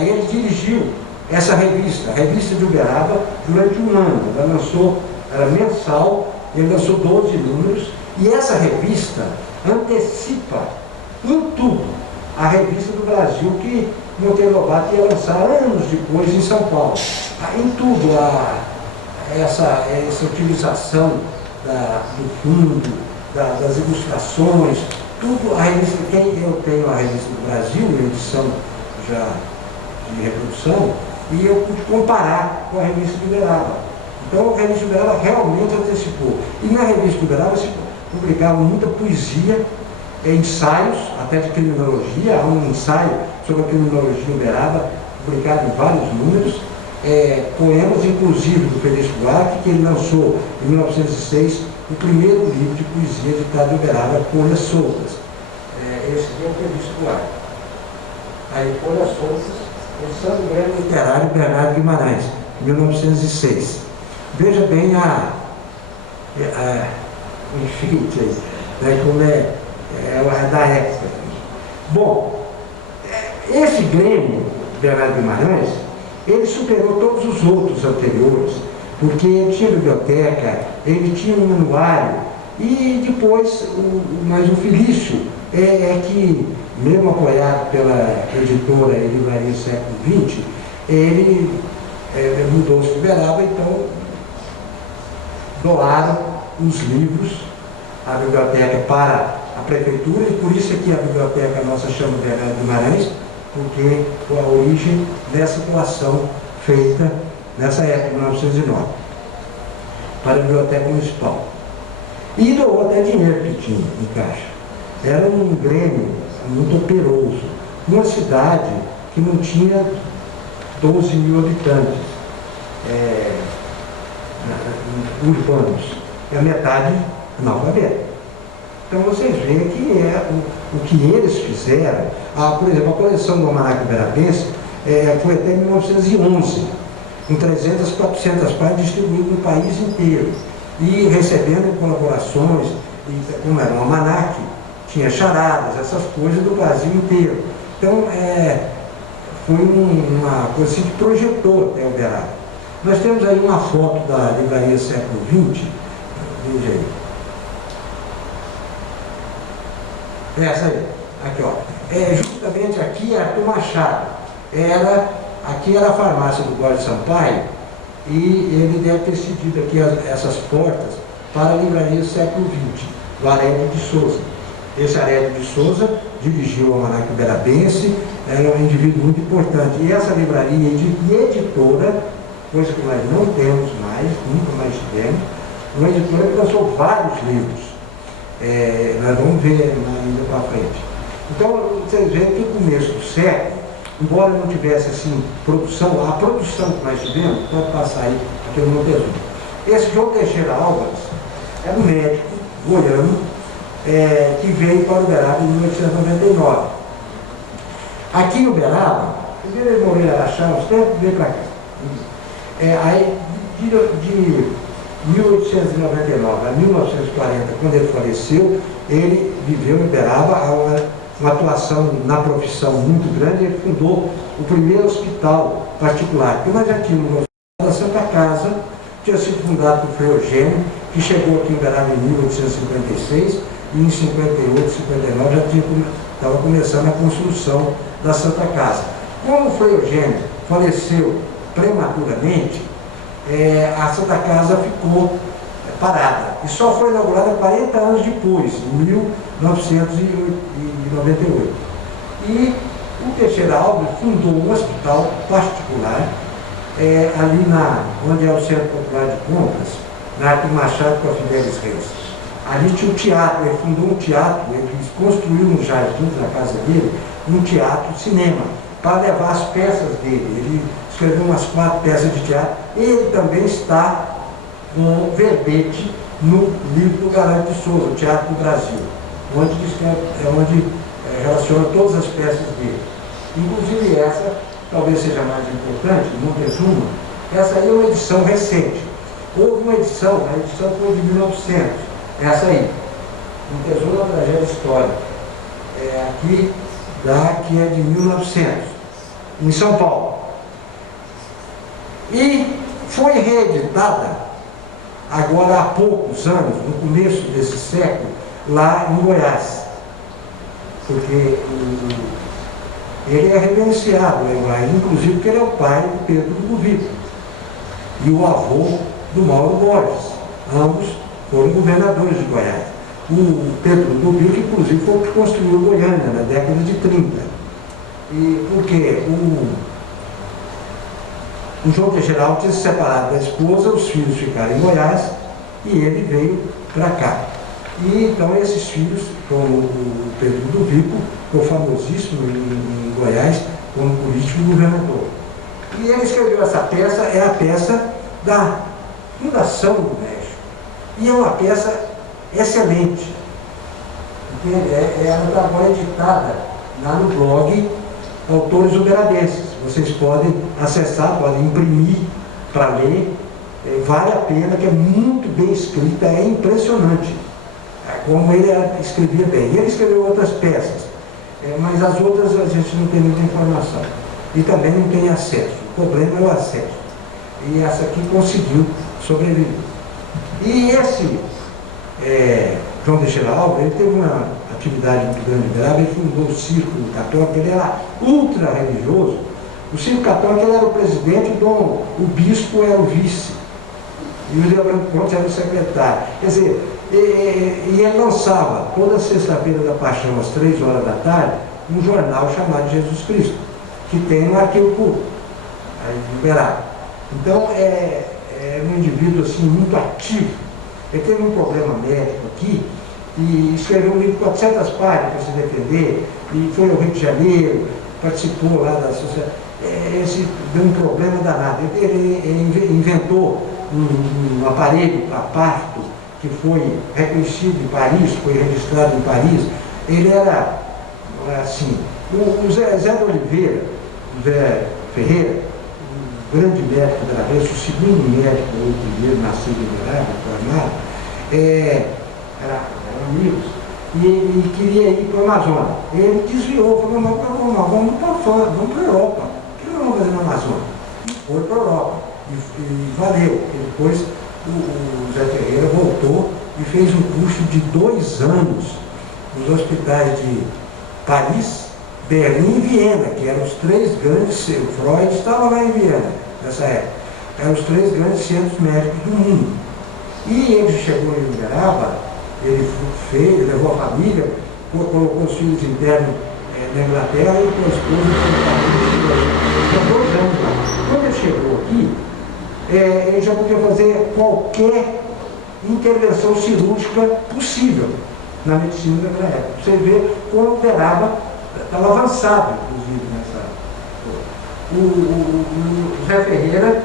Ele dirigiu essa revista, a revista de Uberaba, durante um ano. Ela lançou, era mensal, ele lançou 12 números, e essa revista antecipa em tudo a revista do Brasil que Monteiro Lobato ia lançar anos depois em São Paulo. Em tudo, essa utilização do fundo, das ilustrações, tudo, a revista, eu tenho a revista do Brasil, edição já de reprodução, e eu pude comparar com a revista do Uberaba. Então a revista do Uberaba realmente antecipou. E na revista do Uberaba se publicava muita poesia, ensaios, até de criminologia. Há um ensaio sobre a criminologia em Uberaba, publicado em vários números, poemas, inclusive do Felício Buarque, que ele lançou em 1906 o primeiro livro de poesia editado em Uberaba, Folhas Soltas. Esse aqui é o Felício Buarque. Aí, Folhas Soltas, edição do Grêmio Literário Bernardo Guimarães, 1906. Veja bem o enfeite aí, né, como é da época. Bom, esse Grêmio Bernardo Guimarães, ele superou todos os outros anteriores, porque ele tinha biblioteca, ele tinha um manuário, e depois, mas o Felício que, mesmo apoiado pela editora Livraria Século XX, ele mudou-se de Uberaba, então doaram os livros, a biblioteca para a prefeitura, e por isso é que a biblioteca nossa chama Bernardo Guimarães, porque foi a origem dessa doação feita nessa época, 1909, para a Biblioteca Municipal. E doou até dinheiro que tinha em caixa. Era um Grêmio muito operoso, uma cidade que não tinha 12 mil habitantes urbanos, e a metade analfabeta. Então vocês veem que o que eles fizeram. Por exemplo, a coleção do Almanaque Uberabense foi até 1911, com 300, 400 páginas distribuídas no país inteiro, e recebendo colaborações, como era um almanaque, tinha charadas, essas coisas do Brasil inteiro. Então, foi uma coisa assim que projetou até Uberaba. Nós temos aí uma foto da Livraria Século XX, veja aí. Essa aí, aqui ó. Justamente aqui é Arthur Machado. Aqui era a farmácia do Góes Sampaio, e ele deve ter cedido aqui essas portas para a Livraria Século XX, do Arédio de Souza. Esse Arédio de Souza dirigiu o Almanaque Uberabense, era um indivíduo muito importante. E essa livraria e editora, coisa que nós não temos mais, nunca mais tivemos, uma editora que lançou vários livros. Nós vamos ver ainda para frente. Então, vocês veem que no começo do século, embora não tivesse assim produção, a produção que nós tivemos, pode passar aí, aqui no Montezuma. Esse João Teixeira Álvares era um médico goiano que veio para Uberaba em 1899. Aqui em Uberaba, primeiro ele morreu em Araxá, uns tempos veio para cá. Aí, de 1899 a 1940, quando ele faleceu, ele viveu em Uberaba, uma atuação na profissão muito grande. Ele fundou o primeiro hospital particular, porque nós já tínhamos o Hospital da Santa Casa, tinha sido fundado por Frei Eugênio, que chegou aqui em Uberaba em 1856, e em 58, 59 já estava começando a construção da Santa Casa. Como o Frei Eugênio faleceu prematuramente, a Santa Casa ficou parada, e só foi inaugurada 40 anos depois, em 1998. E o Teixeira Álvares fundou um hospital particular, ali onde é o Centro Popular de Compras, na Arthur Machado com a Fidelis Reis. Ali tinha um teatro, ele fundou um teatro, ele construiu nos jardins da casa dele um teatro cinema, para levar as peças dele. Ele escreveu umas 4 peças de teatro. Ele também está com verbete no livro do Galante de Souza, o Teatro do Brasil, onde relaciona todas as peças dele. Inclusive essa, talvez seja mais importante, Montezuma, essa aí é uma edição recente. Houve uma edição, a edição foi de 1900, essa aí, Montezuma, uma tragédia histórica. Aqui é de 1900. em São Paulo. E foi reeditada, agora há poucos anos, no começo desse século, lá em Goiás. Porque ele é reverenciado em Goiás, inclusive porque ele é o pai do Pedro do Vico e o avô do Mauro Borges. Ambos foram governadores de Goiás. O Pedro do Vico, inclusive, foi o que construiu Goiânia na década de 30. E porque o João de Geraldo tinha se separado da esposa, os filhos ficaram em Goiás e ele veio para cá. E então esses filhos, como o Pedro do Vico, foi famosíssimo em Goiás como político e governador. E ele escreveu essa peça, é a peça da fundação do México. E é uma peça excelente. Ela está agora editada lá no blog Autores Uberadenses. Vocês podem acessar, podem imprimir para ler. Vale a pena, que é muito bem escrita, é impressionante como ele escrevia bem. Ele escreveu outras peças, mas as outras a gente não tem muita informação. E também não tem acesso. O problema é o acesso. E essa aqui conseguiu sobreviver. E esse João de Geraldo, ele teve uma atividade muito grande em Uberaba. Ele fundou o Círculo Católico, ele era ultra religioso. O Círculo Católico, ele era o presidente, o bispo era o vice. E o José Branco Pontes era o secretário. Quer dizer, e ele lançava toda sexta-feira da Paixão, às 3 horas da tarde, um jornal chamado Jesus Cristo, que tem no Arquivo Público, aí em Uberaba. Então, é um indivíduo assim, muito ativo. Ele teve um problema médico aqui e escreveu um livro de 400 páginas para se defender, e foi ao Rio de Janeiro, participou lá da sociedade. Deu um problema danado. Ele inventou um aparelho para parto que foi reconhecido em Paris, foi registrado em Paris. Ele era assim, o Zé de Oliveira, o Zé Ferreira, o grande médico da vez, o segundo médico, ou o primeiro nascido em Uberaba, formado, eram amigos, e ele queria ir para o Amazonas. Ele desviou, falou, não, vamos para fora, vamos para a Europa. O que nós vamos fazer no Amazonas? Foi para a Europa. E valeu. E depois o Zé Ferreira voltou e fez um curso de 2 anos nos hospitais de Paris, Berlim e Viena, que eram os 3 grandes, o Freud estava lá em Viena nessa época, eram os 3 grandes centros médicos do mundo. E ele chegou em Uberaba, ele levou a família, colocou os filhos internos na Inglaterra e com a esposa ficou 2 anos lá. Quando ele chegou aqui, ele já podia fazer qualquer intervenção cirúrgica possível na medicina daquela época. Você vê como Uberaba estava avançado, inclusive, nessa coisa. O Zé Ferreira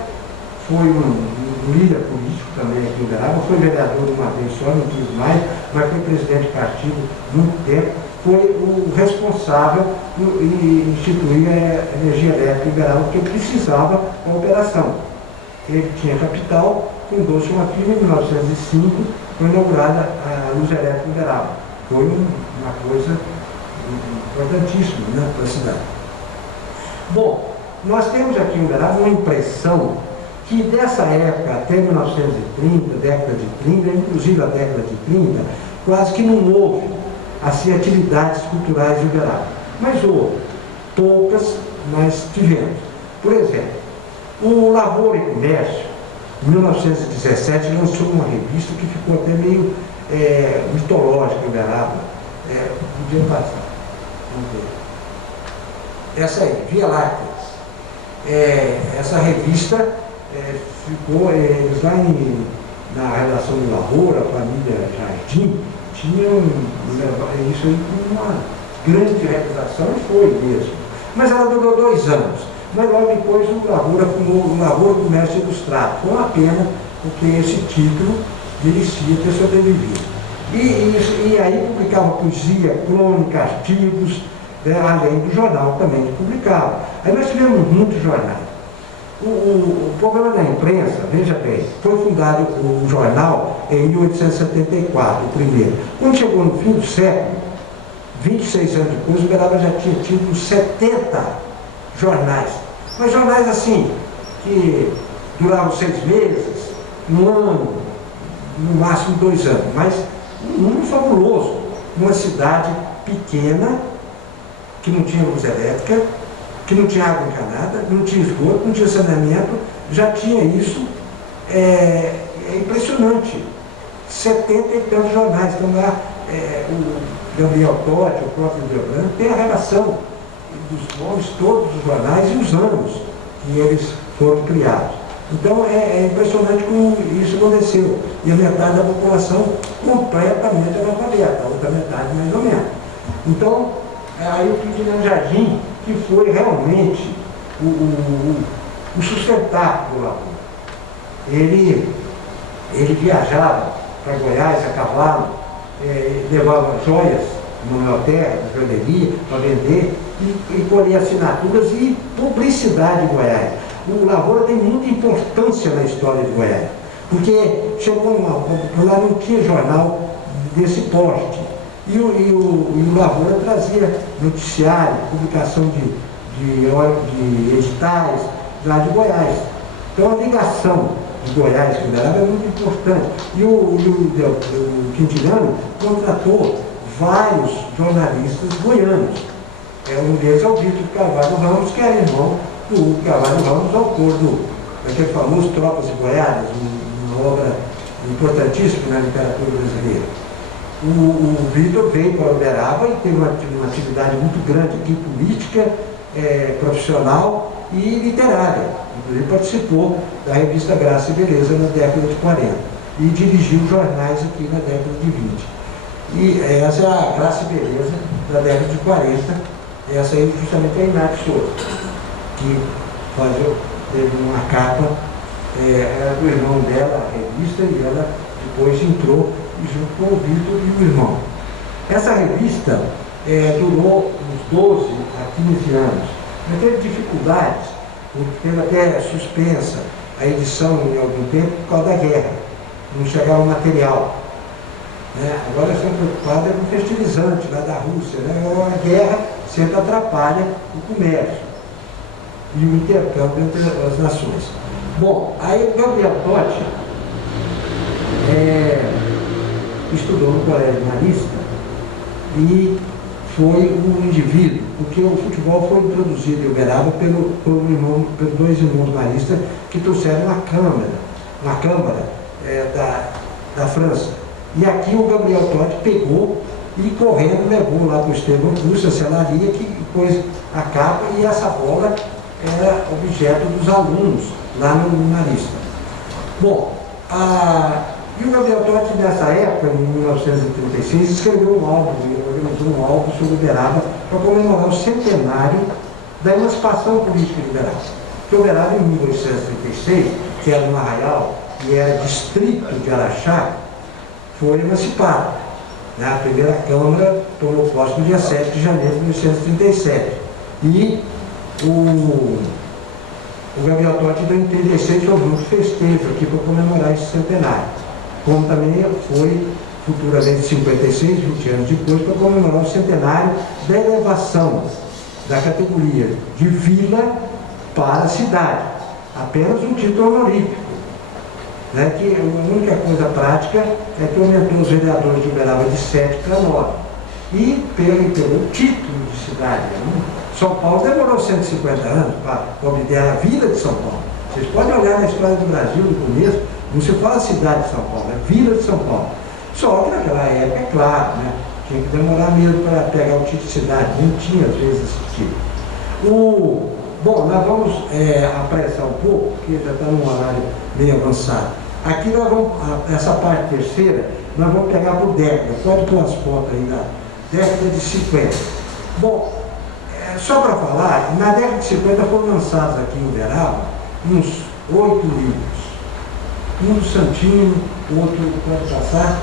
foi um líder político também aqui em Uberaba, foi vereador uma vez só, não quis mais, mas foi presidente de partido muito tempo. Foi o responsável em instituir a energia elétrica em Uberaba, porque precisava da operação. Ele tinha capital, fundou-se uma firma em 1905, foi inaugurada a luz elétrica em Uberaba. Foi uma coisa importantíssima, né, para a cidade. Bom, nós temos aqui em Uberaba uma impressão que dessa época até 1930, década de 30, inclusive a década de 30, quase que não houve assim, atividades culturais em Uberaba. Mas houve, poucas, mas tivemos. Por exemplo, o Lavoura e Comércio, em 1917, lançou uma revista que ficou até meio mitológica em Uberaba. Podia passar. Vamos ver. Essa aí, Via Láctea. Essa revista ficou lá na redação do Lavoura, a família Jardim, tinham isso aí como uma grande realização, e foi mesmo. Mas ela durou 2 anos. Mas logo depois o Lavoura fundou o Lavoura Comércio Ilustrado. Foi uma pena, porque esse título merecia ter sobrevivido. E aí publicava poesia, crônica, artigos, além do jornal também que publicava. Aí nós tivemos muitos jornais. O programa da imprensa, veja bem, foi fundado o jornal em 1874, o primeiro. Quando chegou no fim do século, 26 anos depois, o Uberaba já tinha tido 70 jornais. Mas jornais assim, que duravam 6 meses, 1 ano, no máximo 2 anos. Mas um número fabuloso. Uma cidade pequena, que não tinha luz elétrica, que não tinha água encanada, não tinha esgoto, não tinha saneamento, já tinha isso. É impressionante. 70 e tantos jornais. Então lá, o Gabriel Totti, o próprio Deobrando, tem a relação dos nomes, todos os jornais e os anos que eles foram criados. Então é impressionante como isso aconteceu. E a metade da população completamente analfabeta, a outra metade mais ou menos. Então, aí o Quintiliano Jardim, que foi realmente o sustentáculo do Lavoura. Ele viajava para Goiás a cavalo, levava joias no Manuel Terra, na joalheria, para vender, e colhia assinaturas e publicidade em Goiás. O Lavoura tem muita importância na história de Goiás, porque chegou uma ponto lá não tinha jornal desse porte. E o Lavoura trazia noticiário, publicação de editais lá de Goiás. Então a ligação de Goiás com Uberaba é muito importante. E o Quintiliano contratou vários jornalistas goianos. Um deles é o Vitor Carvalho Ramos, que era irmão do Carvalho Ramos, autor daquele famoso Tropas de Goiás, uma obra importantíssima na literatura brasileira. O Vitor veio para Uberaba e teve uma atividade muito grande aqui, política, profissional e literária. Inclusive participou da revista Graça e Beleza na década de 40 e dirigiu jornais aqui na década de 20. E essa é a Graça e Beleza da década de 40. Essa aí justamente é a Inácio Souza, que teve uma capa, era do irmão dela, a revista, e ela depois entrou junto com o Vitor e o irmão. Essa revista durou uns 12 a 15 anos, mas teve dificuldades, porque teve até suspensa a edição em algum tempo por causa da guerra, não chegava material. Agora estão preocupados com o fertilizante lá da Rússia, a guerra sempre atrapalha o comércio e o intercâmbio entre as nações. Bom, aí o Gabriel Totti estudou no Colégio Marista e foi um indivíduo, porque o futebol foi introduzido em Uberaba pelos 2 irmãos maristas que trouxeram uma câmara da França. E aqui o Gabriel Totti pegou e correndo levou lá para o Estevão Cruz, a selaria, que pôs a capa, e essa bola era objeto dos alunos lá no Marista. Bom, e o Gabriel Totti, nessa época, em 1936, escreveu organizou um álbum sobre Uberaba para comemorar o centenário da emancipação política de Uberaba. Porque Uberaba, em 1836, que era um arraial e era distrito de Araxá, foi emancipado. A primeira Câmara tomou posse no dia 7 de janeiro de 1937. E o Gabriel Totti, em 1936, foi muito festejo aqui para comemorar esse centenário. Como também foi futuramente, 56, 20 anos depois, para comemorar o centenário da elevação da categoria de vila para a cidade. Apenas um título honorífico. Que a única coisa prática é que aumentou os vereadores de Uberaba de 7 para 9. E pelo título de cidade. São Paulo demorou 150 anos para obter a vila de São Paulo. Vocês podem olhar na história do Brasil no começo, não se fala cidade de São Paulo, é vila de São Paulo. Só que naquela época, é claro, tinha que demorar mesmo para pegar o título de cidade, não tinha às vezes esse título. Bom, nós vamos apressar um pouco, porque já está num horário meio avançado. Aqui nós vamos, essa parte terceira, nós vamos pegar por década. Pode pôr as fotos aí da década de 50. Bom, só para falar, na década de 50 foram lançados aqui em Uberaba uns 8 livros. Um do Santino, outro pode passar,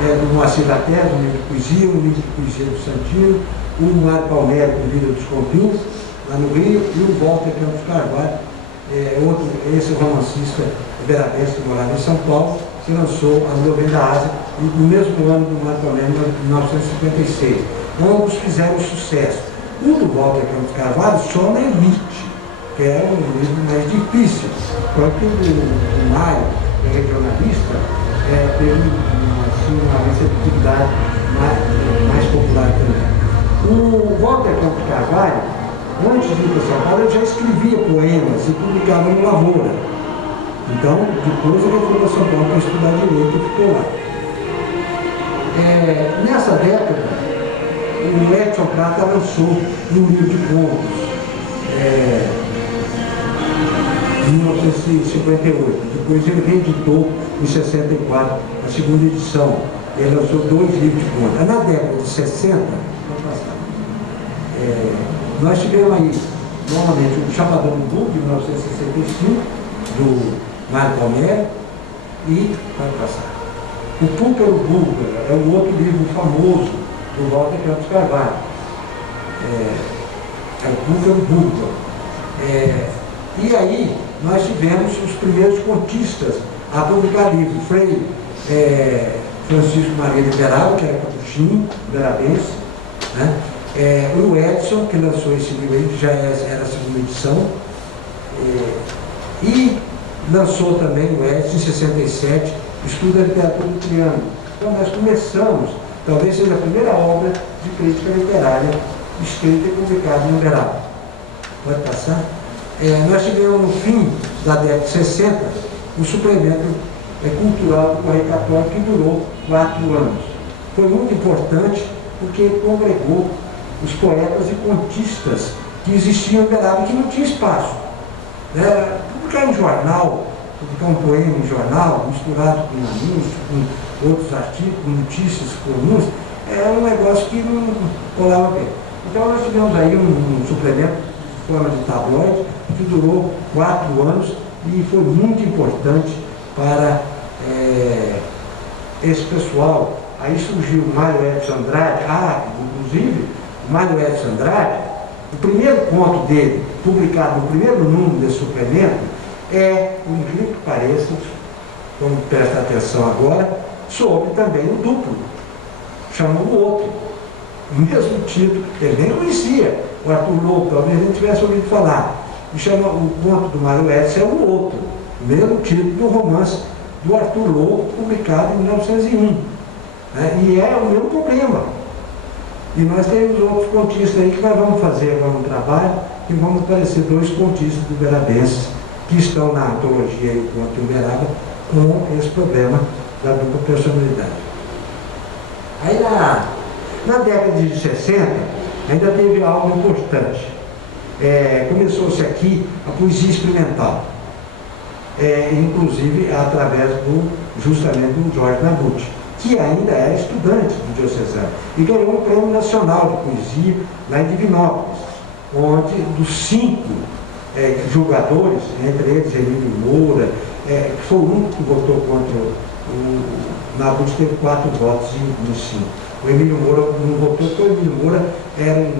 do Moacir Laterra, um livro de poesia, um livro de poesia do Santino, o Mário Palmeiras, do Vila dos Confins, lá no Rio, e o Walter Campos Carvalho, esse romancista uberabense que morava em São Paulo, que lançou A Nuvem da Ásia, no mesmo ano do Mário Palmeiras, em 1956. Ambos fizeram sucesso. O do Walter Campos Carvalho só na elite, que é um livro mais difícil. Porque o Mário, que é regionalista, teve uma receptividade mais popular também. O Walter Campos Carvalho, antes de ir para São Paulo, ele já escrevia poemas e publicava no Lavoura. Então, depois ele foi para São Paulo para estudar direito e ficou lá. Nessa década, o Edson Prata lançou no Livro de Contos, em 1958. Depois ele reeditou em 64, a segunda edição. Ele lançou 2 livros de contos. Na década de 60, nós tivemos aí, normalmente, o Chapadão do Bug, de 1965, do Mário Palmeiras, e vai passar. O Púlpero Búlgaro é um outro livro famoso do Walter Campos Carvalho. É o Púlpero Búlgaro. E aí nós tivemos os primeiros contistas a publicar livros. Frei Francisco Maria Liberal, que era capuchinho, berabense, né? O Edson, que lançou esse livro aí, que já era a segunda edição, e lançou também o Edson em 67, Estudo da Literatura do Triângulo. Então nós começamos, talvez seja a primeira obra de crítica literária escrita e publicada no Liberal. Pode passar? Nós tivemos no fim da década de 60 o suplemento cultural do Correio Católico, que durou 4 anos. Foi muito importante porque congregou os poetas e contistas que existiam em Uberaba, que não tinha espaço. Publicar em jornal, publicar um poema em jornal, misturado com anúncios, com outros artigos, com notícias comuns, é um negócio que não rolava bem. Então nós tivemos aí um suplemento de forma de tabloide, que durou 4 anos e foi muito importante para esse pessoal. Aí surgiu o Mário Edson Andrade, inclusive, o Mário Edson Andrade, o primeiro conto dele, publicado no primeiro número desse suplemento, o incrível que pareça, vamos prestar atenção agora, sobre também o duplo, chamou o outro, o mesmo título, ele nem conhecia, o Arthur Lobo, talvez ele tivesse ouvido falar, e chama o conto do Mário Edson, o outro, o mesmo título do romance do Arthur Lobo, publicado em 1901. E é o mesmo problema. E nós temos outros contistas aí que nós vamos fazer agora um trabalho e vamos aparecer 2 contistas do Uberabenses que estão na antologia e o conto de Uberaba com esse problema da dupla personalidade. Aí na década de 60 ainda teve algo importante. Começou-se aqui a poesia experimental, inclusive através justamente do Jorge Nabucci, que ainda era estudante do Diocesano, e ganhou um prêmio nacional de poesia lá em Divinópolis, onde dos 5 julgadores, entre eles Emílio Moura, que foi o único que votou contra o Nabucci, teve 4 votos nos 5. O Emílio Moura não votou porque o Emílio Moura era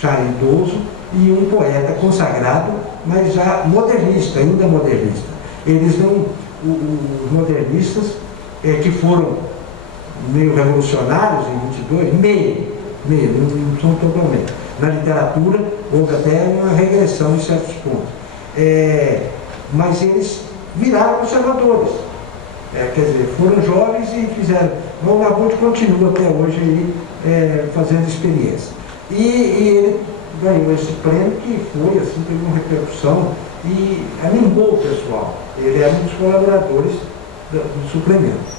já idoso e um poeta consagrado, mas já modernista, ainda modernista. Eles não, os modernistas, que foram meio revolucionários em 22, não são totalmente. Na literatura houve até uma regressão em certos pontos. Mas eles viraram conservadores. Quer dizer, foram jovens e fizeram. O Nabucci continua até hoje aí, fazendo experiência. E ele ganhou esse prêmio que foi, assim, teve uma repercussão e animou o pessoal. Ele era um dos colaboradores do suplemento.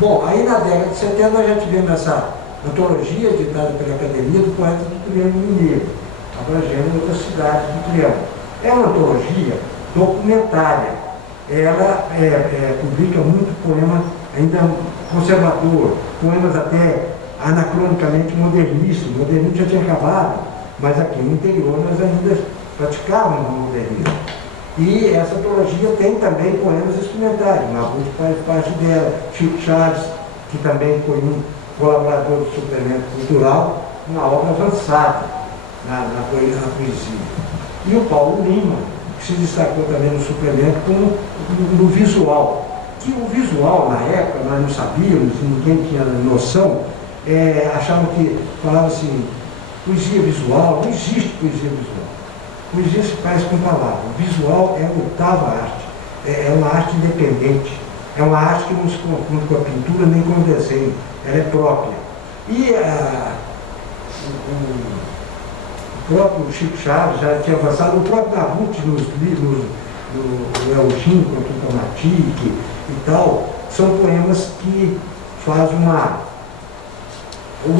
Bom, aí na década de 70 nós já tivemos essa antologia editada pela Academia do Poeta do Triângulo Mineiro, abrangendo outras cidades do Triângulo. É uma antologia documentária. Ela publica muito poema ainda conservador, poemas até anacronicamente modernistas. O modernismo já tinha acabado, mas aqui no interior nós ainda praticávamos o modernismo. E essa antologia tem também poemas instrumentais. Nabucci faz parte dela. Chico Chaves, que também foi um colaborador do suplemento cultural, uma obra avançada na poesia. E o Paulo Lima, que se destacou também no suplemento como no visual. Que o visual, na época, nós não sabíamos, ninguém tinha noção, achava que, falava assim, Poesia visual, não existe poesia visual. Poesia se faz com palavras. O visual é a oitava arte. É uma arte independente. É uma arte que não se confunde com a pintura nem com o desenho. Ela é própria. E o próprio Chico Chaves já tinha avançado, o próprio Nabucco nos livros do Elgin, contra o Tomatique e tal, são poemas que fazem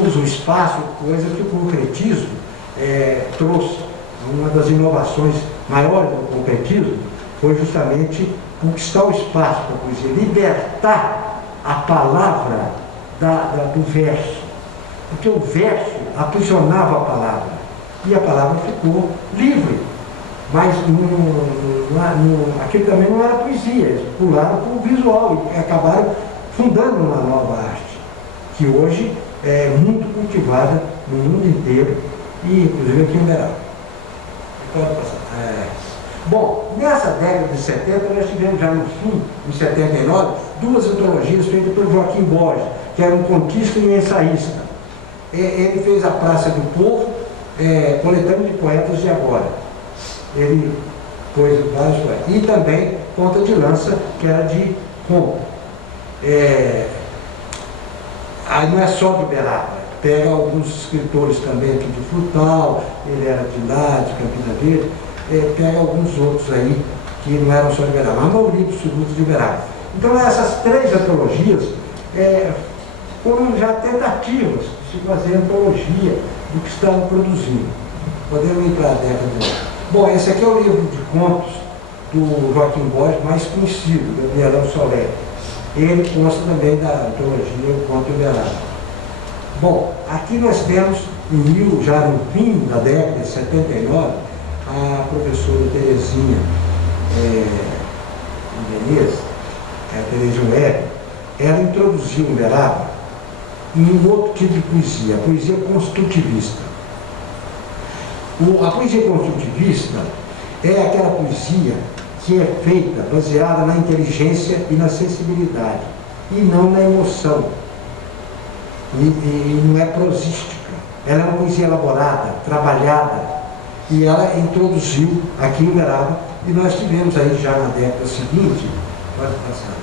usam espaço, coisa que o concretismo trouxe. Uma das inovações maiores do concretismo foi justamente conquistar o espaço para a poesia, libertar a palavra do verso. Porque o verso aprisionava a palavra e a palavra ficou livre. Mas aquilo também não era poesia, eles pularam para o visual e acabaram fundando uma nova arte, que hoje é muito cultivada no mundo inteiro e inclusive aqui em Uberaba. Pode passar. Bom, nessa década de 70, nós tivemos já no fim, em 79, duas antologias feitas por Joaquim Borges, que era um contista e um ensaísta. Ele fez a Praça do Povo, coletânea de poetas de agora. Ele pôs vários poetas. E também Ponta de Lança, que era de conto. Aí não é só de Uberaba. Pega alguns escritores também aqui de Frutal, ele era de lá, de Campina Verde, pega alguns outros aí que não eram só de Uberaba, mas Maurício absoluto de Uberaba. Então essas três antologias foram já tentativas de se fazer antologia do que estavam produzindo. Podemos ir para a década. Bom, esse aqui é o livro de contos do Joaquim Borges mais conhecido, Gabrielão Solé. Ele consta também da antologia O Conto Uberaba. Bom, aqui nós temos, já no fim da década de 79, a professora Terezinha Menezes, a Terezinha Web, ela introduziu o Uberaba em um outro tipo de poesia, a poesia construtivista. A poesia construtivista é aquela poesia que é feita baseada na inteligência e na sensibilidade, e não na emoção. E não é prosística. Ela é uma poesia elaborada, trabalhada, e ela introduziu aqui em Uberaba, e nós tivemos aí já na década seguinte, pode passar.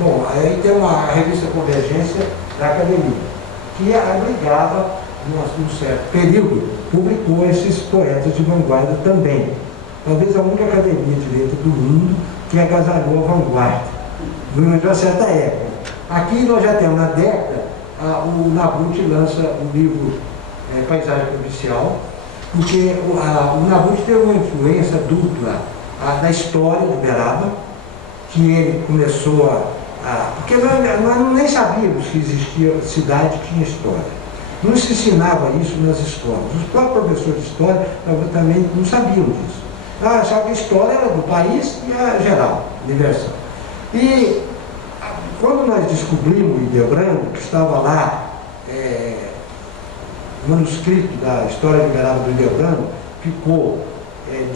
Bom, aí tem a revista Convergência da Academia, que obrigava, num certo período, publicou esses poetas de vanguarda também. Talvez a única academia de letras do mundo que agasalhou a vanguarda, durante uma certa época. Aqui nós já temos, na década, o Nabucco lança o livro Paisagem Provincial, porque o Nabucco teve uma influência dupla da história de Uberaba, que ele começou porque nós nem sabíamos que existia cidade que tinha história. Não se ensinava isso nas escolas. Os próprios professores de história também não sabiam disso. Achavam que a história era do país e a geral, universal. E quando nós descobrimos o Hildebrando, que estava lá, o manuscrito da história de Uberaba do Hildebrando, ficou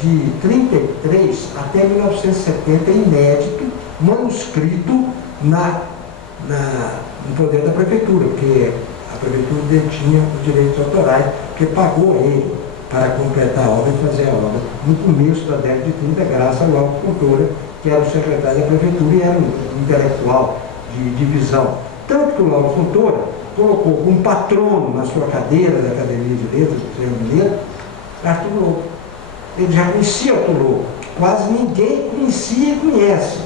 de 33 até 1970 inédito, manuscrito no poder da prefeitura, porque a prefeitura detinha os direitos autorais, porque pagou ele para completar a obra e fazer a obra no começo da década de 30, graças ao Lauro Fontoura, que era o secretário da prefeitura e era um intelectual de divisão. Tanto que o Lauro Fontoura colocou como patrono na sua cadeira da Academia de Letras do Museu Mineiro, Arthur Lobo. Ele já conhecia Arthur Lobo, quase ninguém conhecia e conhece.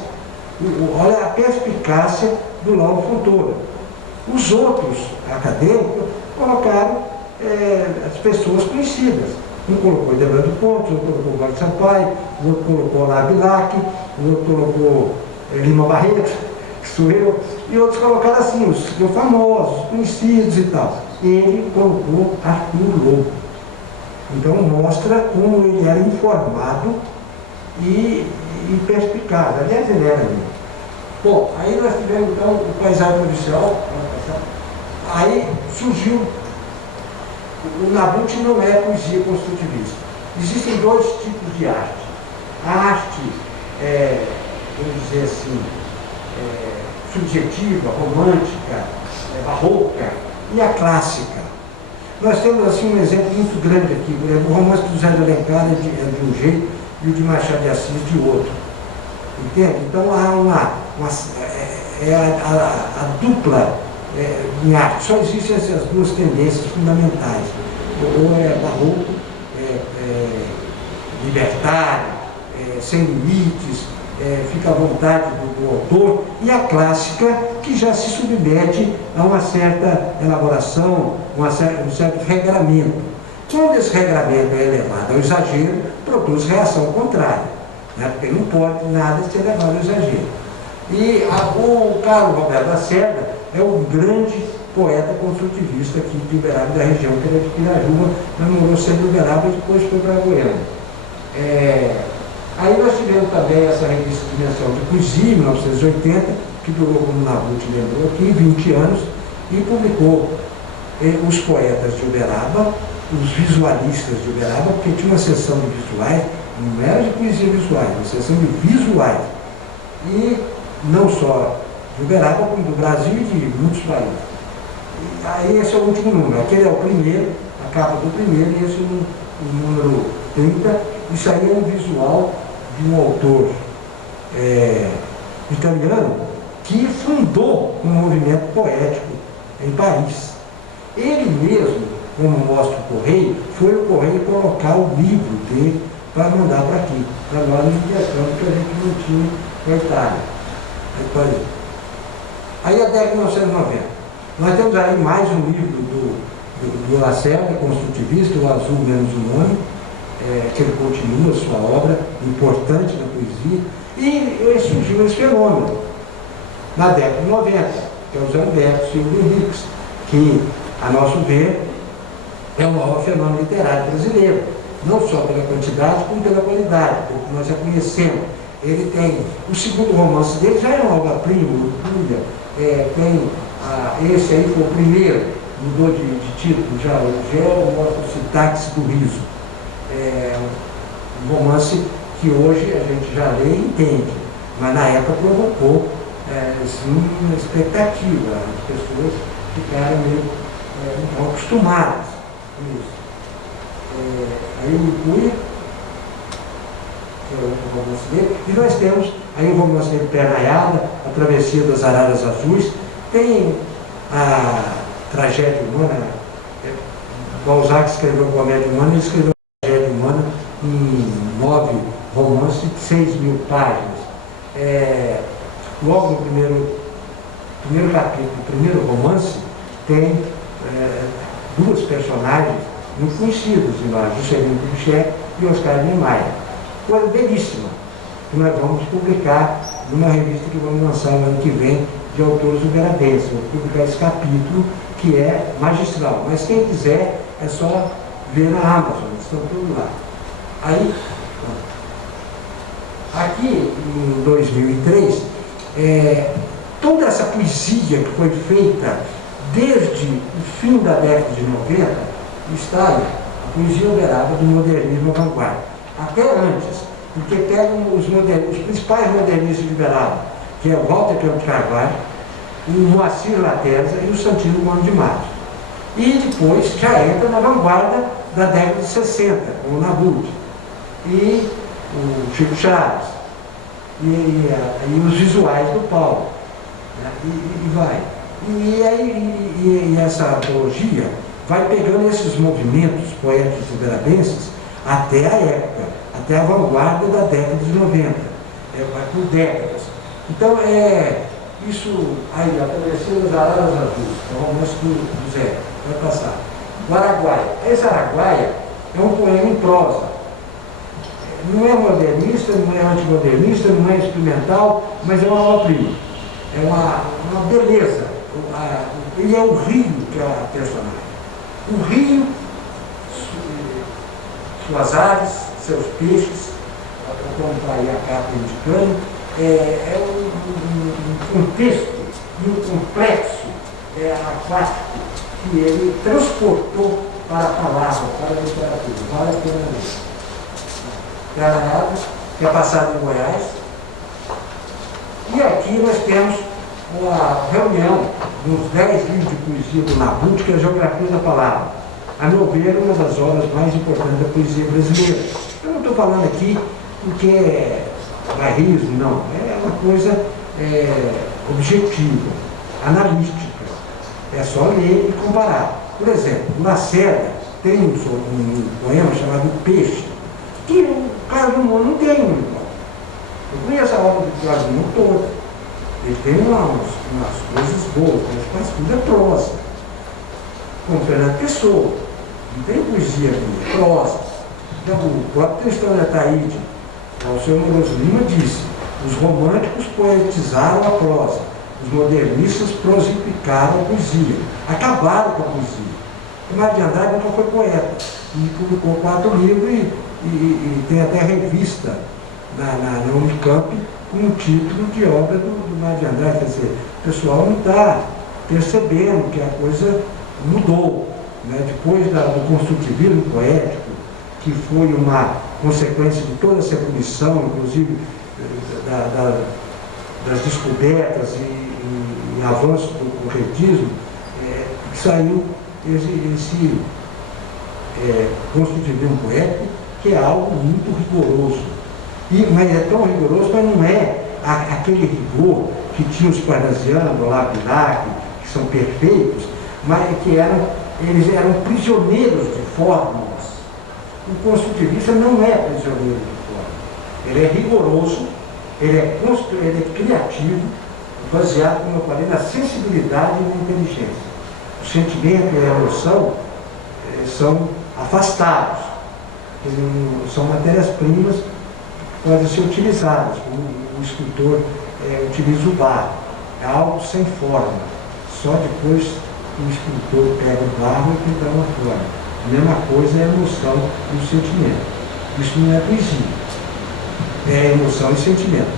Olha a perspicácia do Lauro Fontoura. Os outros acadêmicos colocaram as pessoas conhecidas. Um colocou Hildebrando Pontes, outro colocou Guarda Sampaio, o outro colocou Olavo Bilac, o outro colocou Lima Barreto, que sou eu, e outros colocaram assim, os famosos, conhecidos e tal. Ele colocou Arthur Lobo. Então mostra como ele era informado e perspicaz. Aliás, ele era mesmo. Bom, aí nós tivemos então o Paisagem Provincial. Aí surgiu. O Nabucco não é poesia construtivista. Existem dois tipos de arte. A arte, vamos dizer assim, subjetiva, romântica, barroca, e a clássica. Nós temos assim um exemplo muito grande aqui. O romance do José de Alencar é de um jeito e o de Machado de Assis de outro. Entende? Então há a dupla em arte. Só existem essas duas tendências fundamentais. Ou é barroco, libertário, sem limites, fica à vontade do autor, e a clássica, que já se submete a uma certa elaboração, um certo regramento. Quando esse regramento é elevado ao exagero, produz reação contrária, né? Porque não pode nada ser levado ao exagero. E o Carlos Roberto Lacerda é um grande poeta construtivista aqui de Uberaba, da região, que era de Pirajuba, namorou sempre Uberaba e depois foi para Goiânia. Aí nós tivemos também essa revista Dimensão de Poesia, em 1980, que durou, como o Nabucco lembrou aqui, 20 anos, e publicou os poetas de Uberaba, os visualistas de Uberaba, porque tinha uma seção de visuais, não era de poesia visuais, uma seção de visuais. E não só de Uberaba, como do Brasil e de muitos países. E aí esse é o último número, aquele é o primeiro, a capa do primeiro, e esse é o número 30. Isso aí é um visual de um autor italiano que fundou um movimento poético em Paris. Ele mesmo, como mostra o Correio, foi o Correio colocar o livro dele para mandar para aqui, para nós no intercâmbio que a gente não tinha com a Itália. Aí a década de 1990. Nós temos aí mais um livro do Lacerda, construtivista, o Azul Menos o Nome, que ele continua sua obra importante na poesia, e surgiu esse fenômeno na década de 90, que é o Zé Alberto Silva Henriques, que, a nosso ver, é o maior fenômeno literário brasileiro, não só pela quantidade, como pela qualidade, porque nós já conhecemos. Ele tem, o segundo romance dele já é uma obra-prima, Luculha, esse aí foi o primeiro, mudou de título, já mostra o Sintaxe do Riso. Um romance que hoje a gente já lê e entende, mas na época provocou uma expectativa, as pessoas ficaram meio acostumadas com isso. Aí o Luculha, que é outro romance dele, e nós temos aí o romance dele, Pernaiada, A Travessia das Araras Azuis, tem a Tragédia Humana, Balzac escreveu Comédia Humana, ele escreveu Tragédia Humana em 9 romances de 6.000 páginas. Logo no primeiro capítulo, o primeiro romance, tem duas personagens muito conhecidas, Juscelino Kubitschek e Oscar Niemeyer. Coisa belíssima, que nós vamos publicar numa revista que vamos lançar no ano que vem, de autores uberabenses. Vamos publicar esse capítulo, que é magistral. Mas quem quiser, é só ver na Amazon, estão tudo lá. Aí, aqui em 2003, toda essa poesia que foi feita desde o fim da década de 90, está aí, a poesia uberaba do modernismo à vanguarda. Até antes, porque pegam os principais modernistas de Uberaba, que é o Walter Campos Carvalho, o Moacir Laterza e o Santino Gomes de Matos. E depois já entra na vanguarda da década de 60, com o Nabucco, e o Chico Chaves, e os visuais do Paulo, né? E vai. E essa antologia vai pegando esses movimentos poéticos uberabenses até a época, até a vanguarda da década de 90, vai por décadas. Então, isso aí, A Travessia das Araras Azuis, é o romance do Zé, vai passar. O Araguaia. Esse Araguaia é um poema em prosa. Não é modernista, não é antimodernista, não é experimental, mas é uma obra-prima. É uma beleza. E é o rio que é a personagem. O rio, suas aves, seus peixes, como está aí a capa indicando, é um contexto e um complexo aquático que ele transportou para a palavra, para a literatura. Vale a pena ver. Granada, que é passado em Goiás. E aqui nós temos uma reunião dos 10 livros de poesia do Nabucco, que é a Geografia da Palavra. a meu ver, uma das obras mais importantes da poesia brasileira. Eu não estou falando aqui porque é bairrismo, não. É uma coisa objetiva, analítica. É só ler e comparar. Por exemplo, Lacerda tem um poema chamado Peixe, que o Carlos Drummond não tem um igual. Eu conheço a obra do Carlos Drummond toda. Ele tem umas coisas boas, mas tudo é prosa. Como Fernando Pessoa, não tem poesia aqui, é prosa. Então, o próprio textão de Ataíde, o senhor Moroso Lima disse: os românticos poetizaram a prosa, os modernistas prosificaram a poesia, acabaram com a poesia. O Mário de Andrade nunca foi poeta, e publicou 4 livros e tem até revista na Unicamp com o título de obra do Mário de Andrade. Quer dizer, o pessoal não está percebendo que a coisa mudou, né? Depois do construtivismo poético, que foi uma consequência de toda essa evolução, inclusive das descobertas e avanços do concretismo, saiu esse construtivismo poético, que é algo muito rigoroso. Mas é tão rigoroso, mas não é aquele rigor que tinha os parnasianos, o Labilac, que são perfeitos, mas que eles eram prisioneiros de fórmulas. O construtivista não é prisioneiro de fórmulas. Ele é rigoroso, ele é criativo, baseado, como eu falei, na sensibilidade e na inteligência. O sentimento e a emoção são afastados, são matérias-primas que podem ser utilizadas, como o escritor utiliza o barro. É algo sem forma, só depois que o escritor pega o barro e que dá uma forma. A mesma coisa é a emoção e o sentimento. Isso não é poesia, é emoção e sentimento.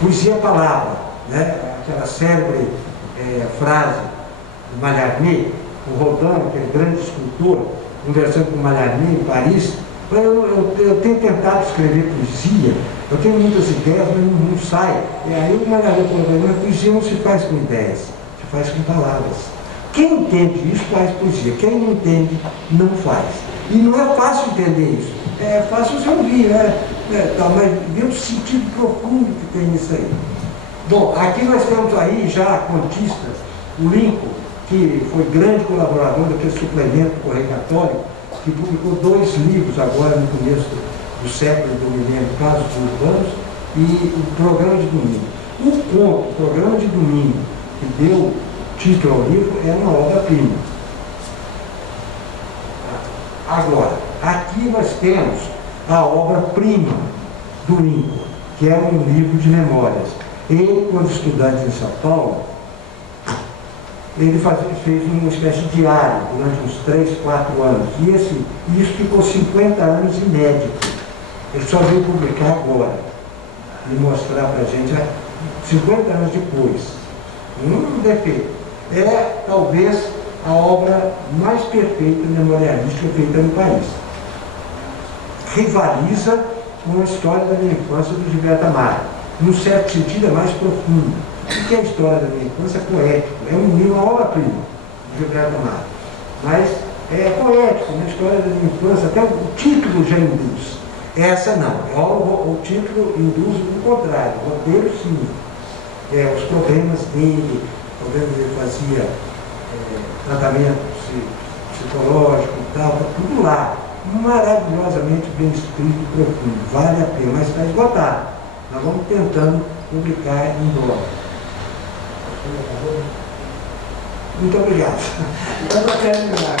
Poesia é palavra, né? Aquela célebre frase do Mallarmé, o Rodin, aquele grande escultor, conversando com o Mallarmé em Paris: eu tenho tentado escrever poesia, eu tenho muitas ideias, mas não sai. E aí o Mallarmé falou: a poesia não se faz com ideias, se faz com palavras. Quem entende isso faz poesia, quem não entende não faz. E não é fácil entender isso, é fácil você ouvir, mas ver o sentido profundo que tem nisso aí. Bom, aqui nós temos aí já a contista, o Lincoln, que foi grande colaborador daquele suplemento do Correio Católico, que publicou 2 livros agora no começo do século do milênio, Casos Urbanos, e o Programa de Domingo. O Programa de Domingo, que deu título ao livro, é uma obra-prima. Agora, aqui nós temos a obra-prima do Lincoln, que é um livro de memórias. Ele, quando estudante em São Paulo, ele fez uma espécie de diário durante uns 3, 4 anos. E isso ficou 50 anos inédito. Ele só veio publicar agora e mostrar para a gente 50 anos depois. Um defeito. É talvez a obra mais perfeita memorialística feita no país. Rivaliza com a história da minha infância do Gilberto Amaro. No certo sentido, é mais profundo. Porque a história da minha infância é poético, é um livro, uma obra-prima do Gilberto Amaro. Mas é poético, na história da minha infância, até o título já induz. Essa não, o título induz o contrário, o roteiro sim. Os problemas dele, ele fazia tratamento psicológico e tal, tá tudo lá. Maravilhosamente bem escrito e profundo, vale a pena, mas está esgotado. Nós vamos tentando publicar em bloco. Muito obrigado. Então, para terminar.